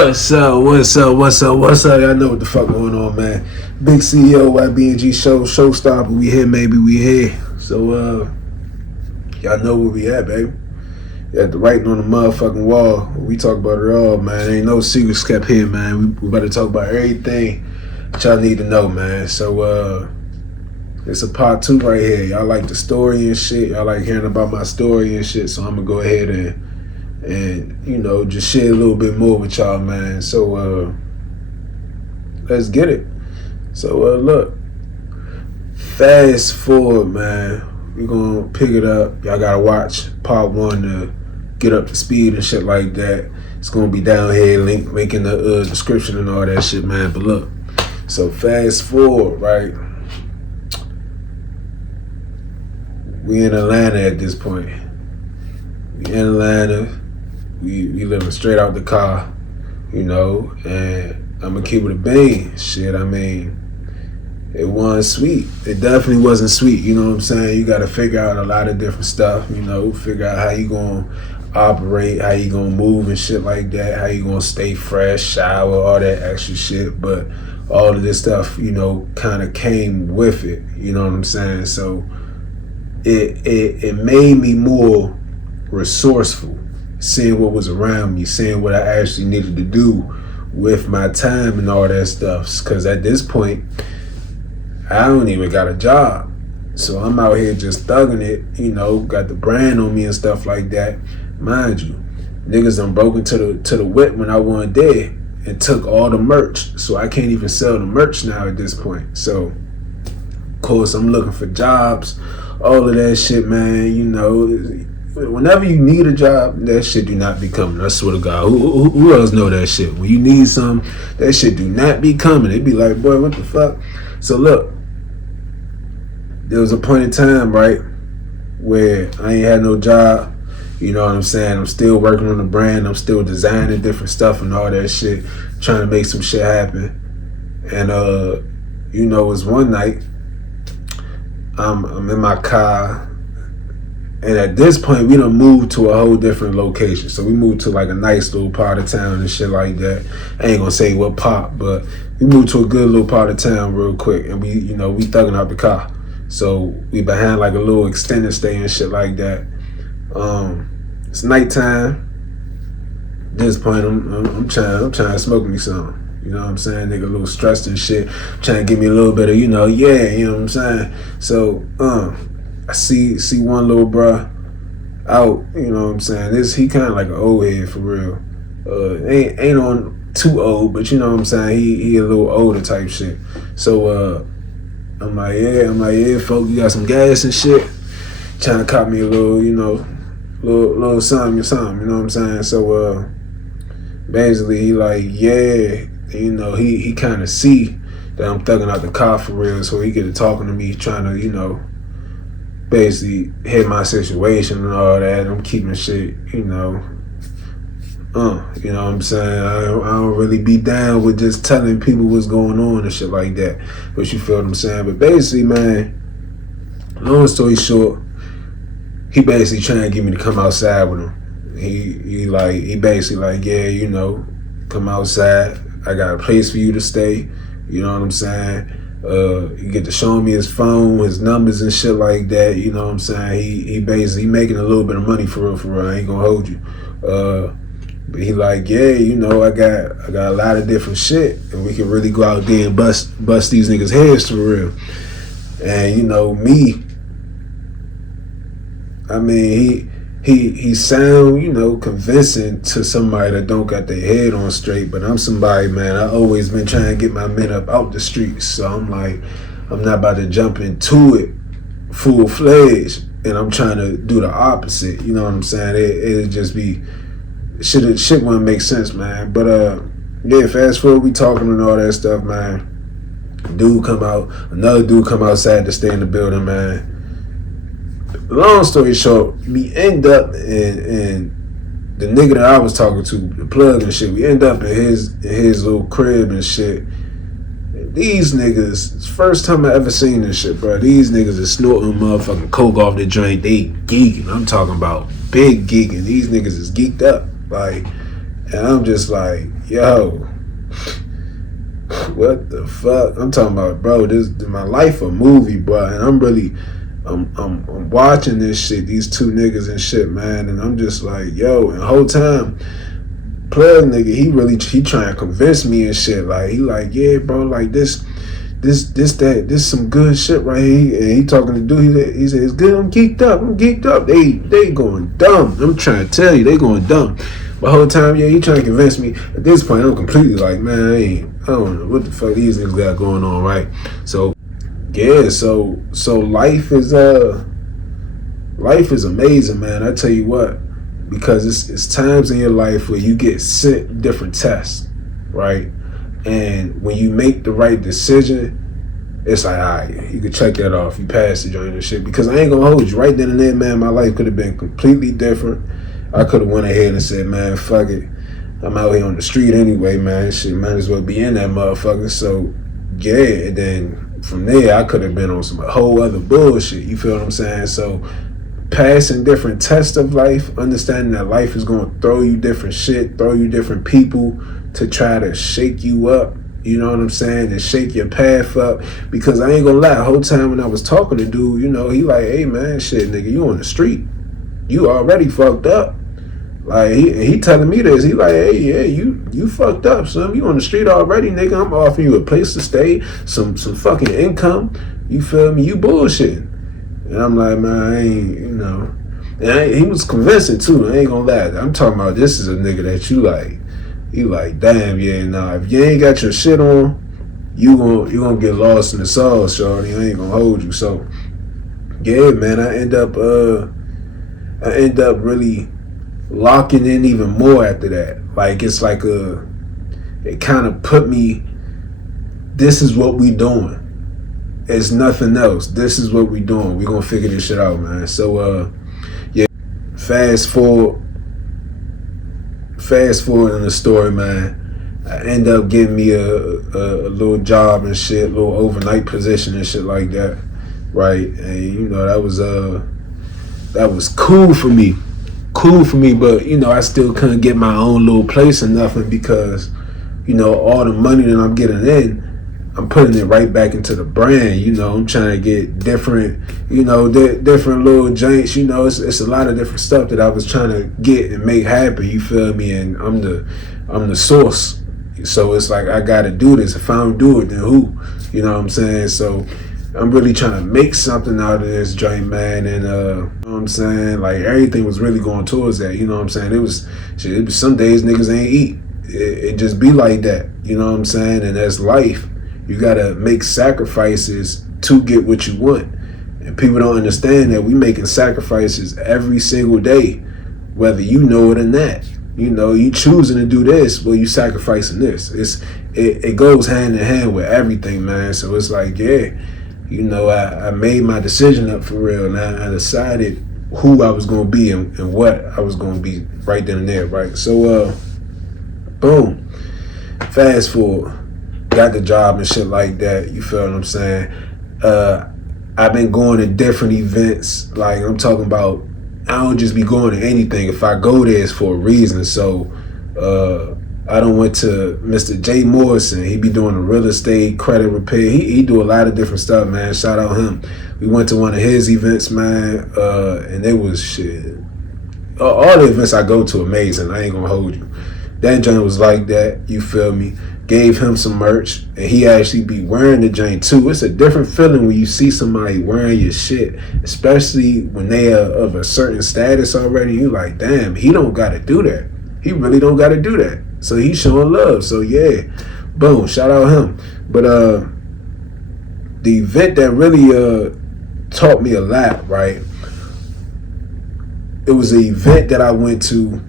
What's up? Y'all know what the fuck going on, man. Big CEO, YBNG show, showstopper. We here, maybe we here. So, y'all know where we at, baby. At the writing on the motherfucking wall. We talk about it all, man. Ain't no secrets kept here, man. We about to talk about everything that y'all need to know, man. So, it's a part 2 right here. Y'all like the story and shit. Y'all like hearing about my story and shit. So I'm gonna go ahead and you know, just share a little bit more with y'all, man. So let's get it. So look, fast forward, man. We're gonna pick it up. Y'all gotta watch part 1 to get up to speed and shit like that. It's gonna be down here, link in the description and all that shit, man. But look, so fast forward, right? We in Atlanta at this point. We in Atlanta. We living straight out the car, you know, and I'm gonna keep it a bean. Shit, I mean, it wasn't sweet. It definitely wasn't sweet, you know what I'm saying? You gotta figure out a lot of different stuff, you know, figure out how you gonna operate, how you gonna move and shit like that, how you gonna stay fresh, shower, all that extra shit. But all of this stuff, you know, kind of came with it, you know what I'm saying? So it made me more resourceful, seeing what was around me, seeing what I actually needed to do with my time and all that stuff. Because at this point, I don't even got a job. So I'm out here just thugging it, you know, got the brand on me and stuff like that. Mind you, niggas done broke into the whip when I wasn't there and took all the merch. So I can't even sell the merch now at this point. So, of course, I'm looking for jobs, all of that shit, man, you know. Whenever you need a job, that shit do not be coming. I swear to God. Who else know that shit? When you need something, that shit do not be coming. They be like, boy, what the fuck? So look, there was a point in time, right, where I ain't had no job. You know what I'm saying? I'm still working on the brand. I'm still designing different stuff and all that shit, trying to make some shit happen. And you know, it was one night, I'm in my car. And at this point, we done moved to a whole different location. So we moved to like a nice little part of town and shit like that. I ain't gonna say what part, but we moved to a good little part of town real quick. And we thugging out the car. So we behind like a little extended stay and shit like that. It's nighttime. At this point, I'm trying to smoke me something. You know what I'm saying? Nigga a little stressed and shit. Trying to give me a little bit of, you know what I'm saying? So, I see one little bruh out, you know what I'm saying? He kind of like an old head for real. Ain't on too old, but you know what I'm saying? He a little older type shit. So I'm like, yeah, folk, you got some gas and shit. Trying to cop me a little, you know, little something, you know what I'm saying? So basically he like, yeah, you know, he kind of see that I'm thugging out the car for real, so he get to talking to me, trying to, you know, basically hit my situation and all that. I'm keeping shit, you know what I'm saying? I don't really be down with just telling people what's going on and shit like that. But you feel what I'm saying? But basically, man, long story short, he basically trying to get me to come outside with him. He basically like, yeah, you know, come outside. I got a place for you to stay. You know what I'm saying? He get to show me his phone, his numbers and shit like that. You know what I'm saying? He basically making a little bit of money for real. I ain't gonna hold you. But he like, yeah, you know, I got a lot of different shit, and we can really go out there and bust these niggas' heads for real. And you know me, I mean, he sound, you know, convincing to somebody that don't got their head on straight, but I'm somebody, man, I always been trying to get my men up out the streets. So I'm like, I'm not about to jump into it full-fledged, and I'm trying to do the opposite. You know what I'm saying? It'd just be shit wouldn't make sense, man. But yeah, fast forward, we talking and all that stuff, man. Another dude come outside to stay in the building, man. Long story short, we end up in the nigga that I was talking to, the plug and shit, we end up in his little crib and shit. And these niggas, it's the first time I ever seen this shit, bro. These niggas is snorting motherfucking coke off the joint. They geeking. I'm talking about big geeking. These niggas is geeked up. Like, And I'm just like, yo, what the fuck? I'm talking about, bro, this my life a movie, bro. And I'm watching this shit, these two niggas and shit, man. And I'm just like, yo, and the whole time, Plug nigga, he trying to convince me and shit. Like, he like, yeah, bro, like this some good shit right here. And he talking to dude, he said, it's good, I'm geeked up. They going dumb. I'm trying to tell you, they going dumb. The whole time, yeah, he trying to convince me. At this point, I'm completely like, man, I don't know what the fuck these niggas got going on, right? So, yeah, so life is amazing, man. I tell you what, because it's times in your life where you get sent different tests, right? And when you make the right decision, it's like, all right, you can check that off. You passed the joint and shit. Because I ain't gonna hold you. Right then and there, man, my life could have been completely different. I could have went ahead and said, man, fuck it. I'm out here on the street anyway, man. Shit, might as well be in that motherfucker. So, yeah, and then from there, I could have been on some whole other bullshit. You feel what I'm saying? So, passing different tests of life, understanding that life is going to throw you different shit, throw you different people to try to shake you up. You know what I'm saying? And shake your path up. Because I ain't gonna lie, the whole time when I was talking to dude, you know, he like, hey, man, shit, nigga, you on the street. You already fucked up. Like, he telling me this. He like, hey, yeah, you fucked up, son. You on the street already, nigga. I'm offering you a place to stay, some fucking income. You feel me? You bullshitting. And I'm like, man, I ain't, you know. And he was convincing, too. I ain't gonna lie. I'm talking about this is a nigga that you like. You like, damn, yeah, nah. If you ain't got your shit on, you gonna get lost in the sauce, shorty. I ain't gonna hold you. So, yeah, man, I end up really locking in even more after that. Like, it's like it kind of put me, this is what we doing. It's nothing else. This is what we doing. We gonna figure this shit out, man. So, yeah, fast forward in the story, man. I end up getting me a little job and shit, a little overnight position and shit like that, right? And, you know, that was cool for me. But, you know, I still couldn't get my own little place or nothing because, you know, all the money that I'm getting in, I'm putting it right back into the brand. You know, I'm trying to get different, you know, different little joints. You know, it's a lot of different stuff that I was trying to get and make happen. You feel me? And I'm the source. So it's like, I got to do this. If I don't do it, then who? You know what I'm saying? So I'm really trying to make something out of this joint, man. And, you know what I'm saying? Like, everything was really going towards that. You know what I'm saying? It was some days niggas ain't eat. It just be like that. You know what I'm saying? And that's life. You got to make sacrifices to get what you want. And people don't understand that we making sacrifices every single day, whether you know it or not. You know, you choosing to do this, well, you sacrificing this. It goes hand in hand with everything, man. So it's like, yeah, you know, I made my decision up for real. And I decided who I was going to be and what I was going to be right then and there, right? So, boom. Fast forward. Got the job and shit like that. You feel what I'm saying? I've been going to different events. Like, I'm talking about, I don't just be going to anything. If I go there, it's for a reason. So, I done went to Mr. J. Morrison. He be doing the real estate, credit repair. He do a lot of different stuff, man. Shout out him. We went to one of his events, man, and it was shit. All the events I go to, amazing. I ain't gonna hold you. That joint was like that. You feel me? Gave him some merch, and he actually be wearing the joint too. It's a different feeling when you see somebody wearing your shit, especially when they are of a certain status already. You like, damn, he don't gotta do that. He really don't gotta do that. So he's showing love. So yeah, boom, shout out him. But the event that really taught me a lot, right? It was an event that I went to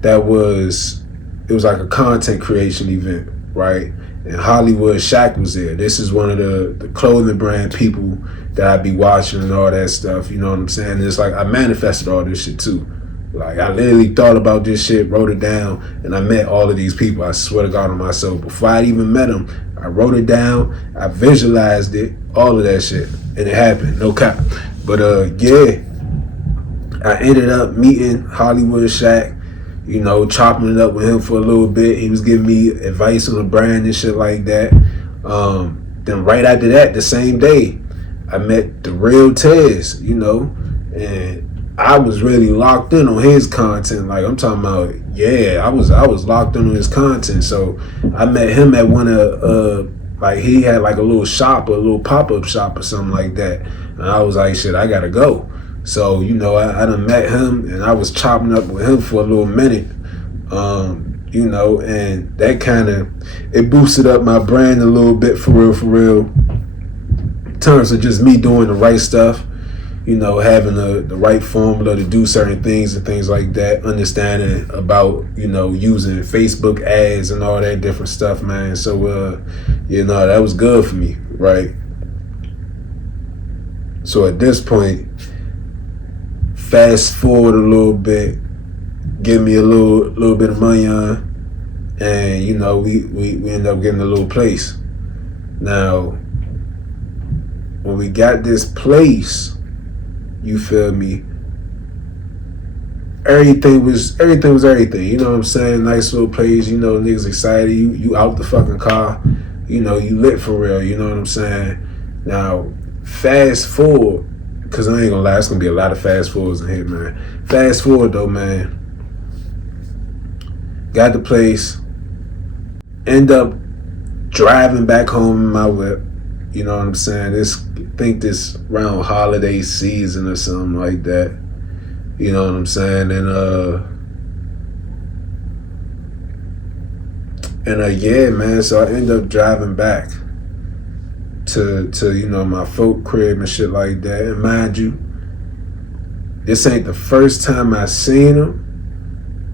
that was like a content creation event, right? And Hollywood Shaq was there. This is one of the clothing brand people that I be watching and all that stuff, you know what I'm saying? And it's like, I manifested all this shit too. Like, I literally thought about this shit, wrote it down, and I met all of these people. I swear to God on myself. Before I even met them, I wrote it down, I visualized it, all of that shit. And it happened, no cap. But yeah, I ended up meeting Hollywood Shaq. you know, chopping it up with him for a little bit. He was giving me advice on the brand and shit like that. Then right after that, the same day, I met the real Tez, you know, and I was really locked in on his content. Like I'm talking about, yeah, I was locked in on his content. So I met him at one of like he had like a little shop, a little pop-up shop or something like that. And I was like, shit, I gotta go. So, you know, I done met him and I was chopping up with him for a little minute. You know, and that kind of, it boosted up my brand a little bit for real. In terms of just me doing the right stuff, you know, having the right formula to do certain things and things like that, understanding about, you know, using Facebook ads and all that different stuff, man. So, you know, that was good for me, right? So at this point, fast forward a little bit, give me a little bit of money on, and, you know, we end up getting a little place. Now, when we got this place, you feel me? Everything was everything. You know what I'm saying? Nice little place. You know, niggas excited. You out the fucking car. You know, you lit for real. You know what I'm saying? Now, fast forward, because I ain't gonna lie, it's gonna be a lot of fast forwards in here, man. Fast forward though, man. Got the place. End up driving back home in my whip. You know what I'm saying? I think this around holiday season or something like that. You know what I'm saying? And yeah, man. So I end up driving back to you know, my folk crib and shit like that. And mind you, this ain't the first time I seen him.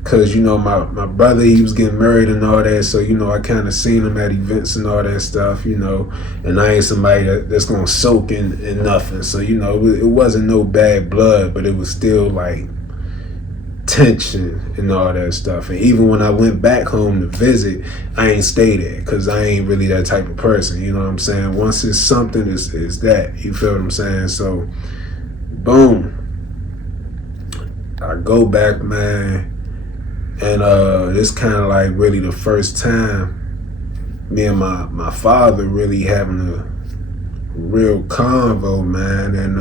Cause, you know, my brother, he was getting married and all that, so, you know, I kind of seen him at events and all that stuff, you know, and I ain't somebody that's gonna soak in nothing. So, you know, it wasn't no bad blood, but it was still like tension and all that stuff. And even when I went back home to visit, I ain't stay there because I ain't really that type of person, you know what I'm saying? Once it's something, it's that, you feel what I'm saying? So, boom, I go back, man. And this kind of like really the first time me and my father really having a real convo, man. And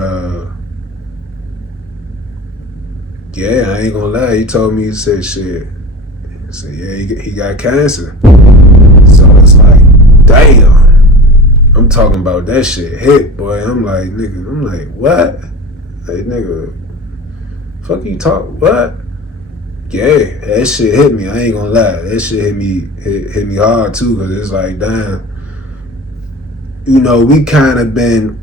yeah, I ain't gonna lie. He told me, he said, shit. He said, yeah, he got cancer. So it's like, damn. I'm talking about that shit hit, boy. I'm like, what? Like, nigga, fuck you talk, what? Yeah, that shit hit me. I ain't gonna lie. That shit hit me hard too, cause it's like, damn. You know, we kind of been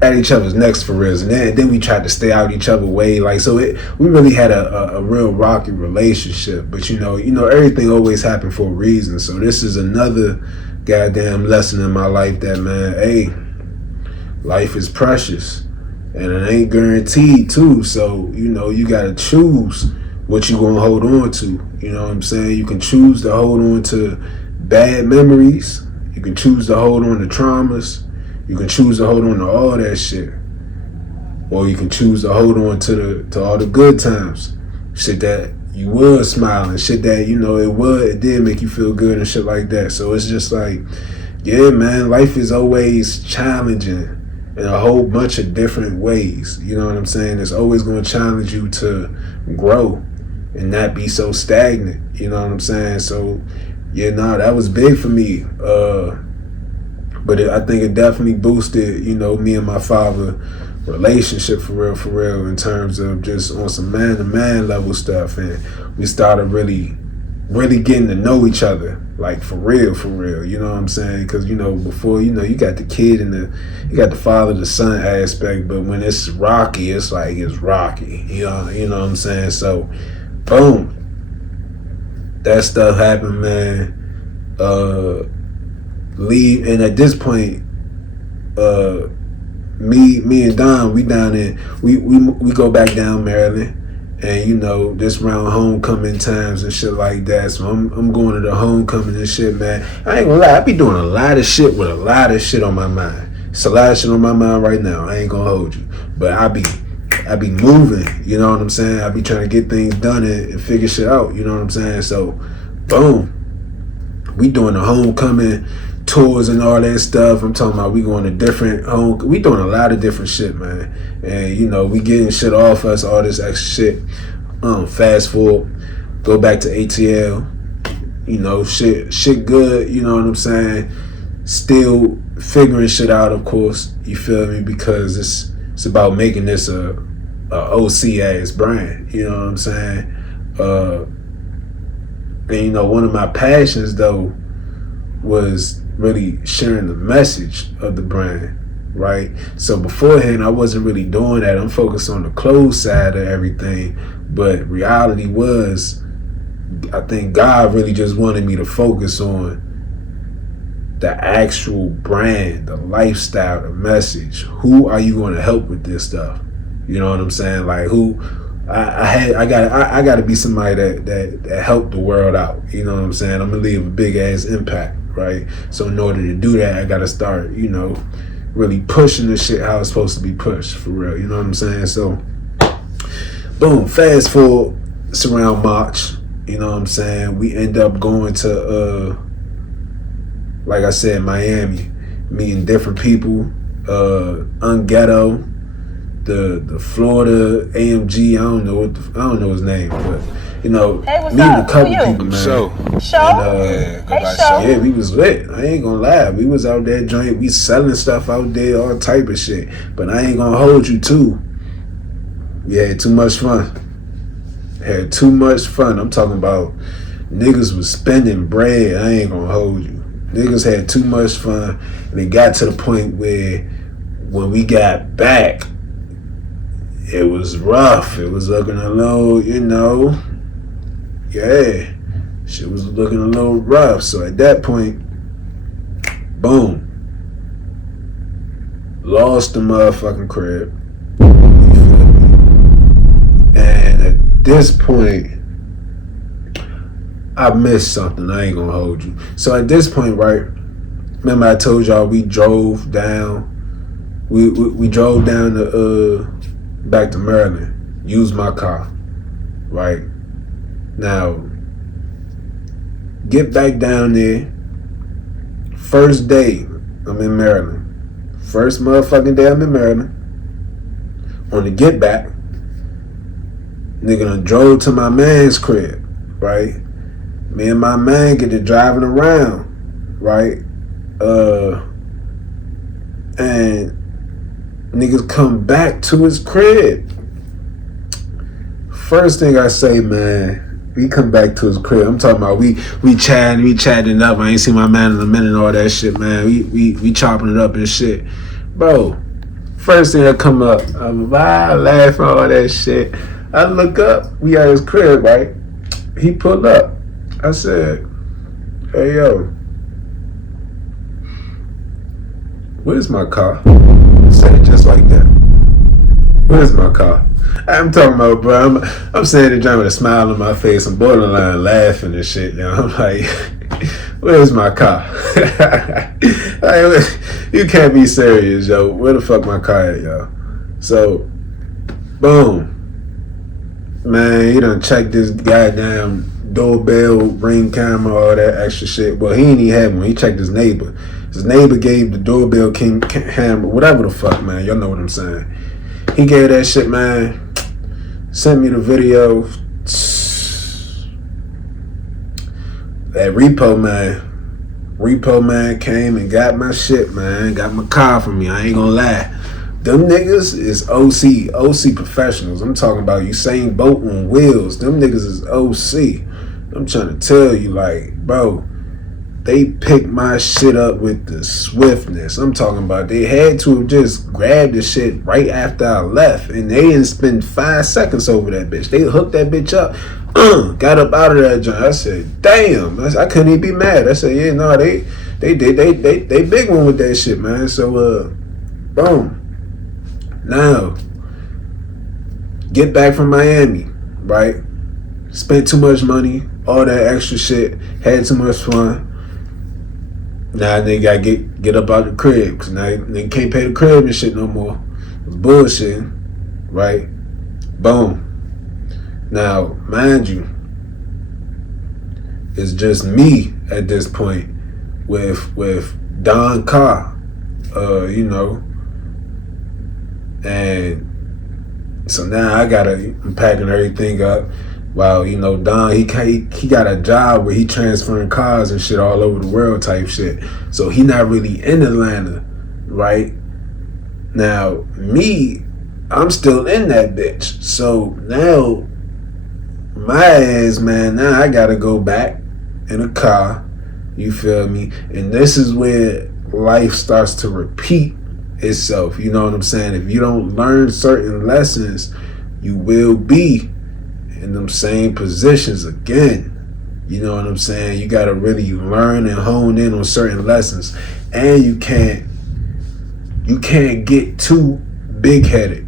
at each other's necks for real, and then we tried to stay out each other's way. Like, so we really had a real rocky relationship. But you know, everything always happened for a reason. So this is another goddamn lesson in my life that, man, hey, life is precious. And it ain't guaranteed too, so, you know, you gotta choose what you gonna hold on to. You know what I'm saying? You can choose to hold on to bad memories. You can choose to hold on to traumas. You can choose to hold on to all that shit. Or you can choose to hold on to all the good times. Shit that you was smiling, shit that, you know, it did make you feel good and shit like that. So it's just like, yeah, man, life is always challenging in a whole bunch of different ways. You know what I'm saying? It's always going to challenge you to grow and not be so stagnant. You know what I'm saying? So, yeah, no, that was big for me. But I think it definitely boosted, you know, me and my father relationship for real, in terms of just on some man-to-man level stuff. And we started really getting to know each other, like for real, you know what I'm saying? Because, you know, before, you know, you got the kid and you got the father to son aspect, but when it's rocky, it's like it's rocky, you know what I'm saying? So, boom, that stuff happened, man. And at this point, me and Don, we down in, we go back down Maryland. And, you know, this around homecoming times and shit like that. So I'm going to the homecoming and shit, man. I ain't gonna lie, I be doing a lot of shit with a lot of shit on my mind. It's a lot of shit on my mind right now. I ain't gonna hold you. But I I be moving, you know what I'm saying? I be trying to get things done and figure shit out, you know what I'm saying? So, boom. We doing the homecoming tours and all that stuff. I'm talking about we going to different we doing a lot of different shit, man. And you know, we getting shit off us, all this extra shit. Fast forward, go back to ATL. You know, shit good, you know what I'm saying? Still figuring shit out, of course, you feel me? Because it's about making this a OC ass brand, you know what I'm saying? And you know, one of my passions though was really sharing the message of the brand, right? So beforehand, I wasn't really doing that. I'm focused on the clothes side of everything, but reality was, I think God really just wanted me to focus on the actual brand, the lifestyle, the message. Who are you going to help with this stuff? You know what I'm saying? Like who? I got to be somebody that helped the world out. You know what I'm saying? I'm gonna leave a big ass impact, right? So in order to do that, I got to start, you know, really pushing this shit how it's supposed to be pushed for real. You know what I'm saying? So, boom. Fast forward, it's around March. You know what I'm saying? We end up going to, like I said, Miami, meeting different people, Unghetto, the Florida AMG. I don't know his name, but you know, hey, meeting a couple people, man. Show. And, yeah, we was lit. I ain't gonna lie. We was out there joint. We selling stuff out there, all type of shit. But I ain't gonna hold you too. We had too much fun. Had too much fun. I'm talking about niggas was spending bread. I ain't gonna hold you. Niggas had too much fun, and it got to the point where when we got back, it was rough. It was looking a little, you know, yeah, shit was looking a little rough. So at that point, boom, lost the motherfucking crib. You feel me? And at this point, I missed something. I ain't gonna hold you. So at this point, right, remember I told y'all we drove down. We drove down to back to Maryland. Used my car, right? Now, get back down there. First day I'm in Maryland. First motherfucking day I'm in Maryland. On the get back, nigga done drove to my man's crib, right? Me and my man get to driving around, right? And niggas come back to his crib. First thing I say, man, we come back to his crib. I'm talking about we chatting up. I ain't seen my man in a minute and all that shit, man. We chopping it up and shit. Bro, first thing that come up, I'm laughing all that shit. I look up, we at his crib, right? He pulled up. I said, hey, yo, where's my car? I said it just like that. Where's my car? I'm talking about, bro, I'm saying it with a smile on my face. I'm borderline laughing and shit, you know. I'm like, where's my car? Like, you can't be serious, yo. Where the fuck my car at, yo? So, boom. Man, he done checked this goddamn doorbell, ring camera, all that extra shit. Well, he ain't even have one. He checked his neighbor. His neighbor gave the doorbell camera, whatever the fuck, man. Y'all know what I'm saying. He gave that shit, man. Sent me the video. That repo man came and got my shit, man. Got my car from me. I ain't gonna lie. Them niggas is OC professionals. I'm talking about Usain Bolt on wheels. Them niggas is OC. I'm trying to tell you, like, bro, they picked my shit up with the swiftness. I'm talking about they had to have just grabbed the shit right after I left, and they didn't spend 5 seconds over that bitch. They hooked that bitch up, got up out of that joint. I said, damn, I couldn't even be mad. I said, yeah, no, they big one with that shit, man. So, boom. Now, get back from Miami, right? Spent too much money, all that extra shit, had too much fun. Now they gotta get up out the crib, cause now they can't pay the crib and shit no more. It was bullshitting, right? Boom. Now, mind you, it's just me at this point with Don Carr, and so now I'm packing everything up. While Don, he got a job where he transferring cars and shit all over the world type shit. So he not really in Atlanta, right? Now me, I'm still in that bitch. So now my ass, man, now I gotta go back in a car. You feel me? And this is where life starts to repeat itself. You know what I'm saying? If you don't learn certain lessons, you will be in them same positions again. You know what I'm saying? You gotta really learn and hone in on certain lessons. And you can't get too big-headed,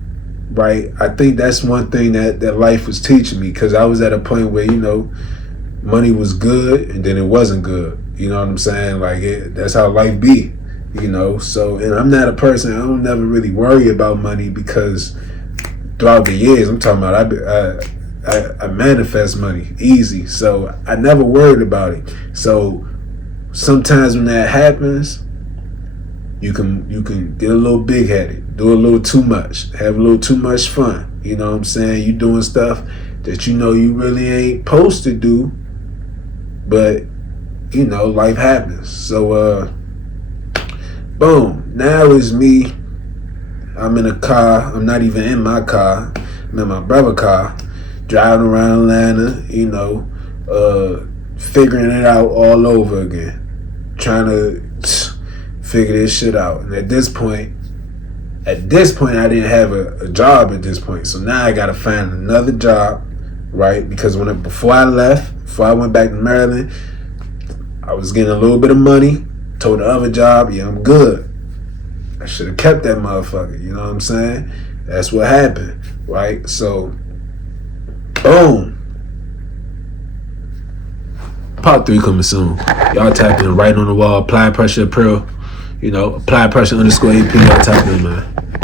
right? I think that's one thing that life was teaching me, because I was at a point where, money was good and then it wasn't good. You know what I'm saying? Like, that's how life be, So, and I'm not a person, I don't never really worry about money, because throughout the years, I'm talking about, I manifest money easy, so I never worried about it. So sometimes when that happens, you can get a little big headed, do a little too much, have a little too much fun. You know what I'm saying? You doing stuff that you really ain't supposed to do, but life happens. So boom, now it's me. I'm in a car. I'm not even in my car. I'm in my brother's car, driving around Atlanta, figuring it out all over again, trying to figure this shit out. And at this point, I didn't have a job at this point. So now I got to find another job, right? Because before I went back to Maryland, I was getting a little bit of money. Told the other job, yeah, I'm good. I should have kept that motherfucker. You know what I'm saying? That's what happened, right? So, boom. Part 3 coming soon. Y'all tap in right on the wall. Apply pressure apparel. Apply pressure _ AP. Y'all tap in, man.